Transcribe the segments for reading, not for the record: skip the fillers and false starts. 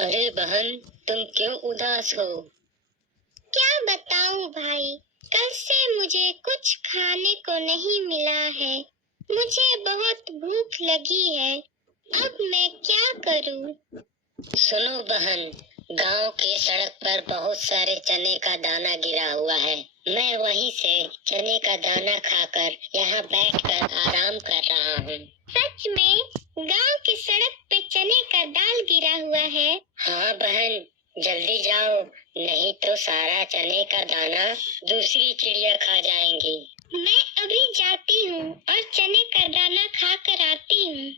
अरे बहन, तुम क्यों उदास हो? क्या बताऊं भाई, कल से मुझे कुछ खाने को नहीं मिला है। मुझे बहुत भूख लगी है। अब मैं क्या करूं? सुनो बहन, गांव के सड़क पर बहुत सारे चने का दाना गिरा हुआ है। मैं वहीं से चने का दाना खाकर यहाँ बैठकर आराम कर रहा हूँ। सच में गांव की सड़क पे चने का दाल गिरा हुआ है? हाँ बहन, जल्दी जाओ, नहीं तो सारा चने का दाना दूसरी चिड़िया खा जाएंगी। मैं अभी जाती हूँ और चने का दाना खा कर आती हूँ।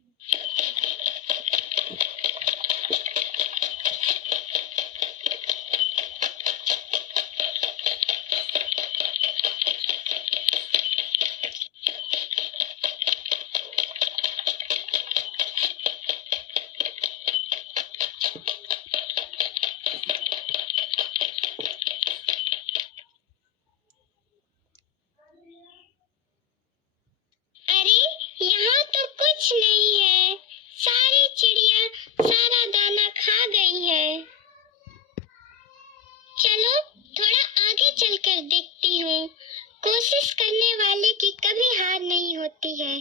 अरे, यहाँ तो कुछ नहीं है। सारी चिड़िया सारा दाना खा गई है। चलो थोड़ा आगे चलकर देखती हूँ। कोशिश करने वाले की कभी हार नहीं होती है।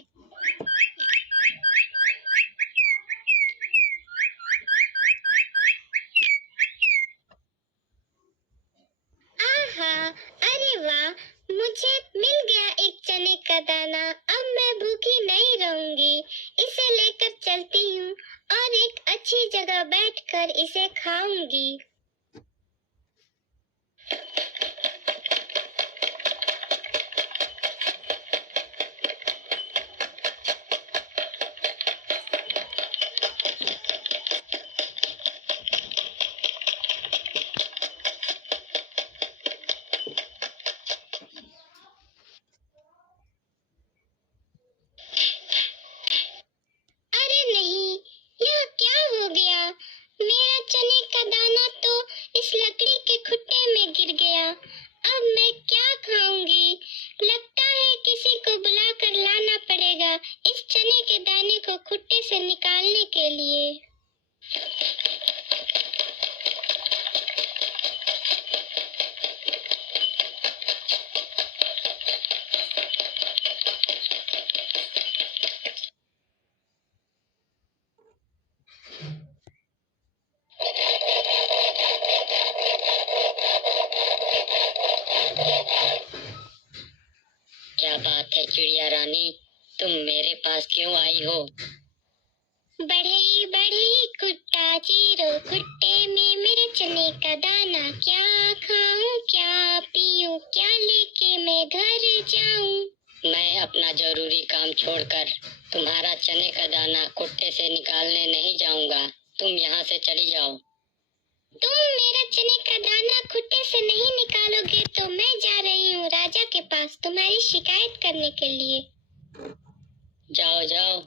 आहा, अरे वाह, मुझे मिल गया एक चने का दाना। अब मैं भूखी नहीं रहूंगी। इसे लेकर चलती हूँ और एक अच्छी जगह बैठकर इसे खाऊंगी। अरे नहीं, यह क्या हो गया? मेरा चने का दाना तो इस लकड़ी के खुट्टे में गिर गया। अब मैं क्या खाऊंगी? लगता है किसी को बुलाकर लाना पड़ेगा इस चने के दाने को खुट्टे से निकालने के लिए। क्या बात है चिड़िया रानी, तुम मेरे पास क्यों आई हो? बढ़ई बढ़ई कुट्टा चीरो, खुट्टे में मेरे चने का दाना। क्या खाऊं क्या पीऊं, क्या लेके मैं घर जाऊं? मैं अपना जरूरी काम छोड़कर तुम्हारा चने का दाना कुट्टे से निकालने नहीं जाऊंगा। तुम यहाँ से चली जाओ। तुम मेरा चने का दाना खुट्टे से नहीं निकालोगे तो मैं जा रही हूँ राजा के पास तुम्हारी शिकायत करने के लिए। जाओ जाओ,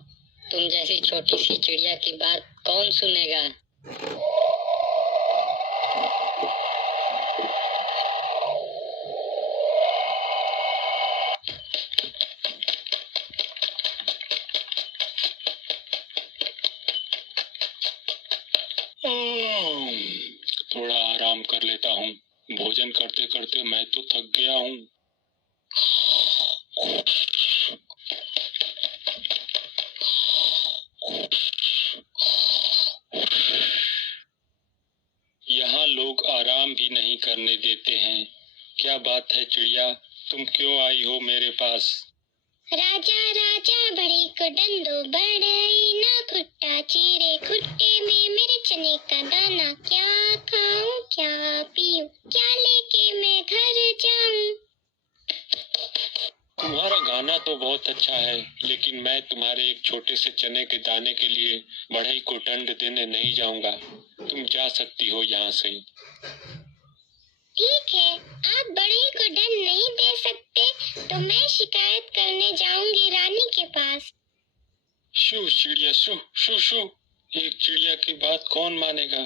तुम जैसी छोटी सी चिड़िया की बात कौन सुनेगा। थोड़ा आराम कर लेता हूँ। भोजन करते करते मैं तो थक गया हूँ। यहाँ लोग आराम भी नहीं करने देते हैं। क्या बात है चिड़िया, तुम क्यों आई हो मेरे पास? राजा राजा बड़े को डंडो, बढ़ई ना खुट्टा चीरे, खुट्टे में मेरे चने का दाना। क्या खाऊं क्या पीऊं, क्या लेके मैं घर जाऊं? तुम्हारा गाना तो बहुत अच्छा है, लेकिन मैं तुम्हारे एक छोटे से चने के दाने के लिए बढ़ई को दंड देने नहीं जाऊंगा। तुम जा सकती हो यहाँ से। ठीक है, आप बड़े को दंड नहीं दे सकते तो मैं शिकायत करने जाऊंगी रानी के पास। शू चिड़िया शू शू शू। एक चिड़िया की बात कौन मानेगा।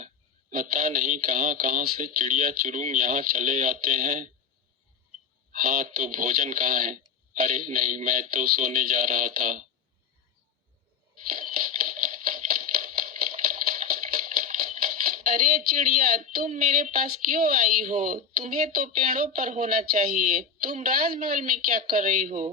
पता नहीं कहाँ कहाँ से चिड़िया चुरुंग यहाँ चले आते हैं। हाँ तो भोजन कहाँ है? अरे नहीं, मैं तो सोने जा रहा था। अरे चिड़िया, तुम मेरे पास क्यों आई हो? तुम्हें तो पेड़ों पर होना चाहिए। तुम राजमहल में क्या कर रही हो?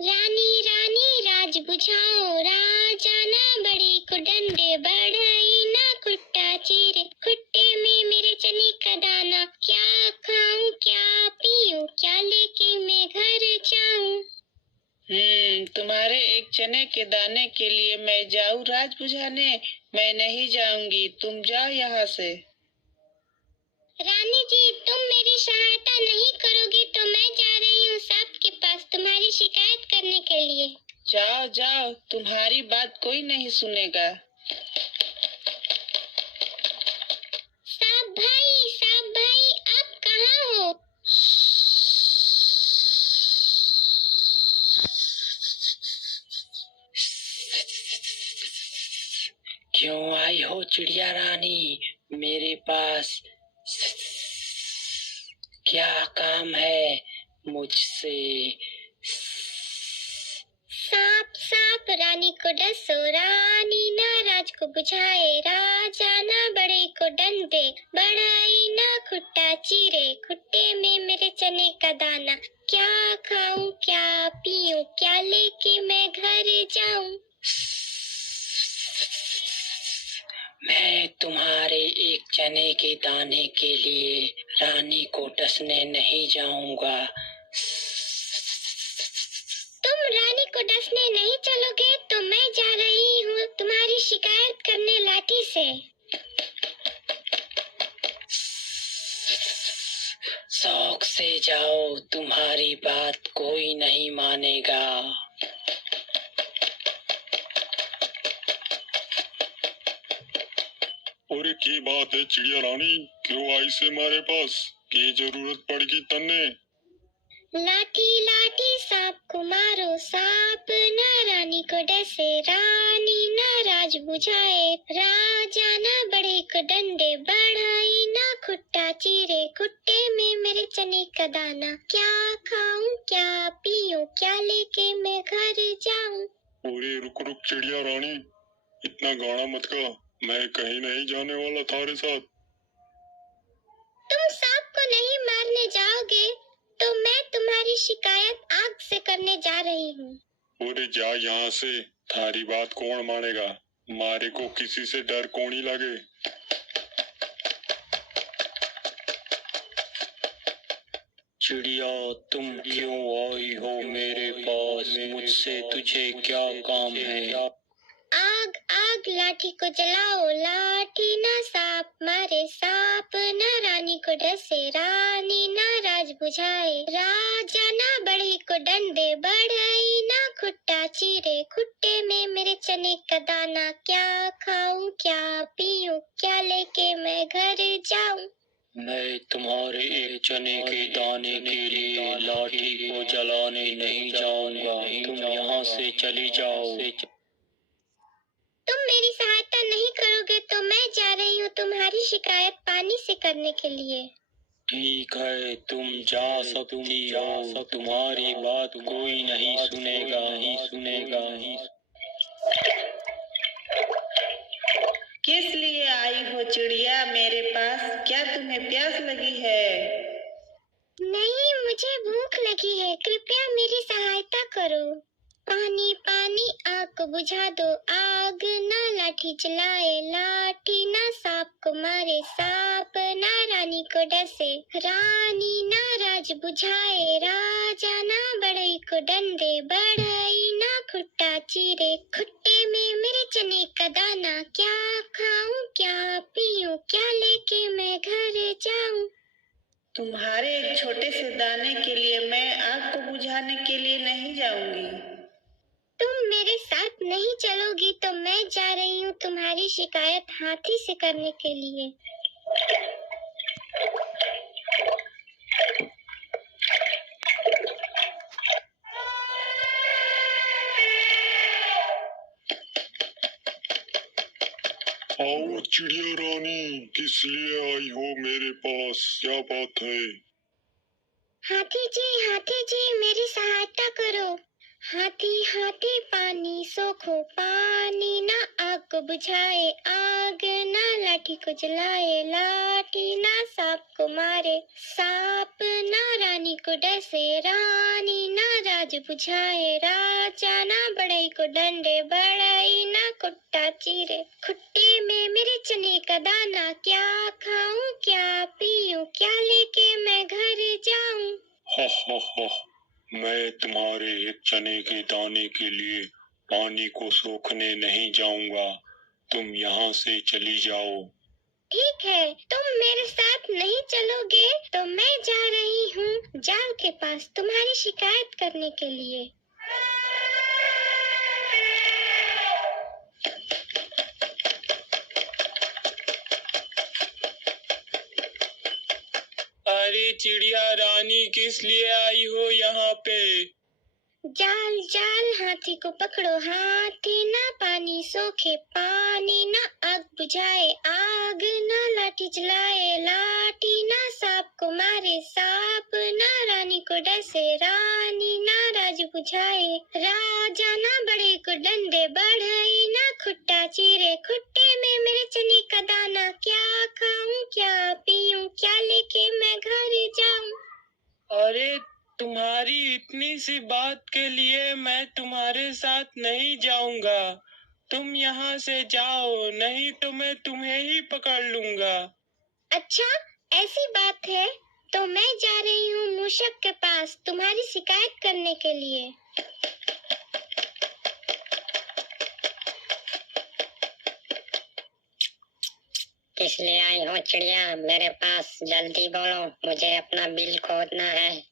रानी रानी राज बुझाओ, राजा ना बड़े को डंडे बढ़ाई ना खुट्टा चीरे, खुट्टे में मेरे चने का दाना, क्या खाऊं क्या पीऊं क्या लेके मैं घर जाऊं। तुम्हारे एक चने के दाने के लिए मैं जाऊं राज बुझाने? मैं नहीं जाऊंगी, तुम जाओ यहाँ से। रानी जी, तुम मेरी सहायता नहीं करोगी तो मैं जा रही हूँ सांप के पास तुम्हारी शिकायत करने के लिए। जाओ जाओ, तुम्हारी बात कोई नहीं सुनेगा। सांप भाई आप कहाँ हो? क्यों आई हो चिड़िया रानी मेरे पास? क्या काम है मुझसे? सांप रानी को डसो, रानी ना राज को बुझाए, राजा ना बड़े को डंडे बढ़ाई ना खुट्टा चीरे, खुट्टे में मेरे चने का दाना, क्या खाऊं क्या पीऊं क्या लेके मैं घर जाऊं। मैं तुम्हारे एक चने के दाने के लिए रानी को डसने नहीं जाऊंगा। तुम रानी को डसने नहीं चलोगे तो मैं जा रही हूँ तुम्हारी शिकायत करने लाठी से। शौक से जाओ, तुम्हारी बात कोई नहीं मानेगा। और की बात है चिड़िया रानी, क्यों आई से हमारे पास? की जरूरत पड़गी तन्ने? लाठी लाठी सांप को मारो, सांप ना रानी को डसे, रानी ना राज बुझाए, राजा ना बड़े को डंडे बढ़ाई ना खुट्टा चीरे, खुट्टे में मेरे चने का दाना, क्या खाऊं क्या पीऊं क्या लेके मैं घर जाऊं। अरे रुक रुक चिड़िया रानी, इतना गाना मत गा, मैं कहीं नहीं जाने वाला थारे साथ। तुम सांप को नहीं मारने जाओगे तो मैं तुम्हारी शिकायत आग से करने जा रही हूँ। अरे जा यहाँ से, थारी बात कौन मानेगा? मारे को किसी से डर कौन ही लगे। चिड़िया तुम क्यों आई हो मेरे पास? मुझसे तुझे क्या काम है? आग आग लाठी को जलाओ, लाठी ना सांप मारे, सांप ना रानी को डसे, रानी ना राज बुझाए, राजा ना बड़े को डंडे बढ़ाई ना खुट्टा चीरे, खुट्टे में मेरे चने का दाना, क्या खाऊं क्या पीऊं क्या लेके मैं घर जाऊं। मैं तुम्हारे एक चने के दाने के लिए लाठी को जलाने नहीं जाऊंगा। तुम यहाँ से चली जाओ। तुम मेरी सहायता नहीं करोगे तो मैं जा रही हूँ तुम्हारी शिकायत पानी से करने के लिए। ठीक है, तुम जा सकती हो। तुम्हारी बात कोई नहीं सुनेगा ही सुनेगा ही। किस लिए आई हो चिड़िया मेरे पास? क्या तुम्हें प्यास लगी है? नहीं, मुझे भूख लगी है, कृपया मेरी सहायता करो। पानी पानी आग को बुझा दो, आग ना लाठी जलाए, लाठी ना सांप को मारे, सांप ना रानी को डसे, रानी ना राज बुझाए, राजा ना बड़ई को डंडे बढ़ाई ना खुट्टा चीरे, खुट्टे में मेरे चने का दाना, क्या खाऊं क्या पीऊं क्या लेके मैं घर जाऊं। तुम्हारे एक छोटे से दाने के लिए मैं आग को बुझाने के लिए नहीं जाऊंगी। तुम मेरे साथ नहीं चलोगी तो मैं जा रही हूँ तुम्हारी शिकायत हाथी से करने के लिए। आओ चिड़िया रानी, किस लिए आई हो मेरे पास? क्या बात है? हाथी जी मेरी सहायता करो। हाथी हाथी पानी सोखो पानी, ना आग को बुझाए आग, ना लाठी को जलाए लाठी, ना सांप को मारे सांप, ना रानी को डसे रानी, ना राज बुझाए राजा, ना बढ़ई को डंडे बढ़ई, ना कुट्टा चीरे खुट्टे में मेरे चने का दाना, क्या खाऊं क्या पीऊं, क्या लेके मैं घर जाऊं। हो, मैं तुम्हारे एक चने के दाने के लिए पानी को सोखने नहीं जाऊंगा, तुम यहाँ से चली जाओ। ठीक है, तुम मेरे साथ नहीं चलोगे तो मैं जा रही हूँ जाल के पास तुम्हारी शिकायत करने के लिए। अरे चिड़िया रानी, किस लिए आई हो यहाँ पे? जाल जाल हाथी को पकड़ो हाथी, ना पानी सोखे पानी, ना आग बुझाए आग, ना लाठी जलाए लाठी, ना सांप को मारे सांप, ना रानी को डसे रानी, ना राज बुझाए राजा, ना बड़े को डंडे बढ़ाई, ना खुट्टा चीरे खुट्टे में मेरे चने का दाना, क्या खाऊं क्या पीऊं, क्या लेके मैं घर जाऊं। अरे तुम्हारी इतनी सी बात के लिए मैं तुम्हारे साथ नहीं जाऊंगा। तुम यहाँ से जाओ, नहीं तो मैं तुम्हें ही पकड़ लूंगा। अच्छा, ऐसी बात है तो मैं जा रही हूँ मूषक के पास तुम्हारी शिकायत करने के लिए। किस लिए आई हो चिड़िया मेरे पास? जल्दी बोलो, मुझे अपना बिल खोदना है।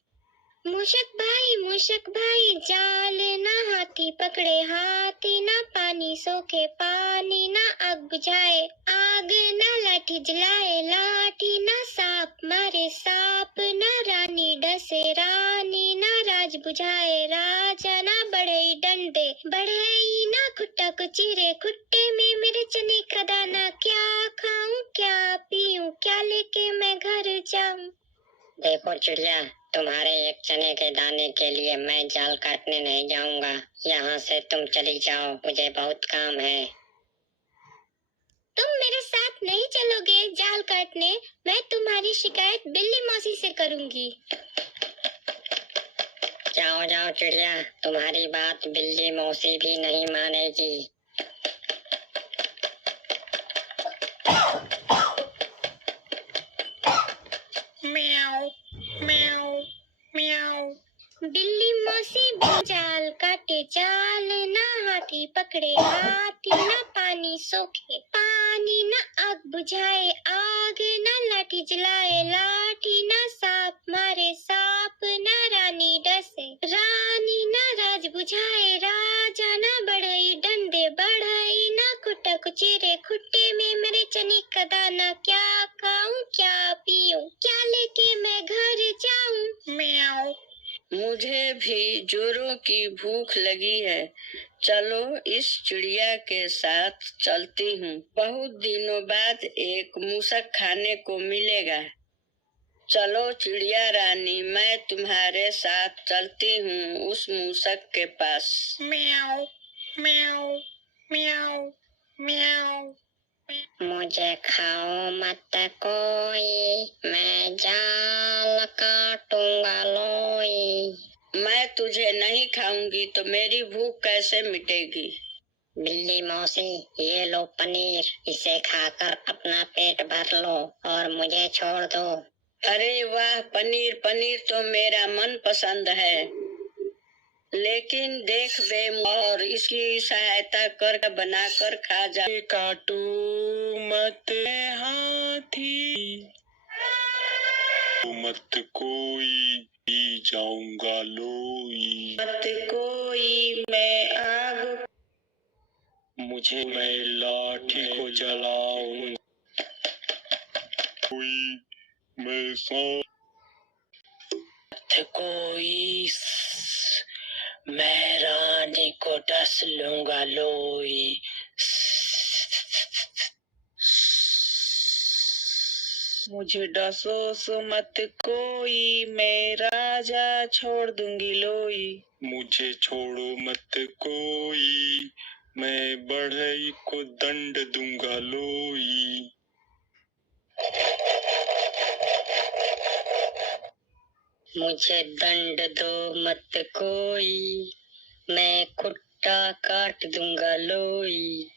मूषक भाई जाल ना हाथी पकड़े हाथी, ना पानी सोखे पानी, ना आग बुझाए आग, ना लाठी जलाए लाठी, ना सांप मारे सांप, ना रानी डसे रानी, ना राज बुझाए राजा, ना बढ़ई डंडे बढ़ई, ना खुट्टा को चीरे खुट्टे में मेरे चने का दाना, क्या खाऊं क्या पीऊं, क्या लेके मैं घर जाऊं। देखो चिड़िया, तुम्हारे एक चने के दाने के लिए मैं जाल काटने नहीं जाऊंगा। यहाँ से तुम चली जाओ, मुझे बहुत काम है। तुम मेरे साथ नहीं चलोगे जाल काटने, मैं तुम्हारी शिकायत बिल्ली मौसी से करूंगी। जाओ जाओ चिड़िया, तुम्हारी बात बिल्ली मौसी भी नहीं मानेगी। म्याऊ म्याऊ म्याऊ। बिल्ली मौसी भी जाल काटे जाल, ना हाथी पकड़े हाथी, ना पानी सोखे पानी, ना आग बुझाए आग, ना लाठी जलाए लाठी, ना सांप मारे सांप, ना रानी डसे रानी, ना राज बुझाए राजा, ना बढ़ई डंडे बढ़ई, ना खुट्टा को चीरे खुट्टे में मेरे चने का दाना, क्या खाऊं क्या पीऊं, क्या लेके मैं घर जाऊं। म्याऊ। मुझे भी जोरों की भूख लगी है, चलो इस चिड़िया के साथ चलती हूँ। बहुत दिनों बाद एक मूसक खाने को मिलेगा। चलो चिड़िया रानी, मैं तुम्हारे साथ चलती हूँ उस मूसक के पास। म्याऊ म्याऊ म्याऊ म्याऊ। मुझे खाओ मत कोई, मैं जाल काटूंगा लोई। मैं तुझे नहीं खाऊंगी तो मेरी भूख कैसे मिटेगी। बिल्ली मौसी, ये लो पनीर, इसे खाकर अपना पेट भर लो और मुझे छोड़ दो। अरे वाह, पनीर पनीर तो मेरा मन पसंद है, लेकिन देख बे और इसकी सहायता कर बनाकर खा जा। काटो मत हाथी, मत कोई, पी जाऊंगा लोई। मत कोई, मैं आग, मुझे मैं लाठी को जलाऊं। कोई, मैं सांप। मत कोई, मैं रानी को डस लूंगा लोई। मुझे डसो सो मत कोई, मैं राजा छोड़ दूंगी लोई। मुझे छोड़ो मत कोई, मैं बढ़ई को दंड दूंगा लोई। मुझे दंड दो मत कोई, मैं खुट्टा काट दूंगा लोई।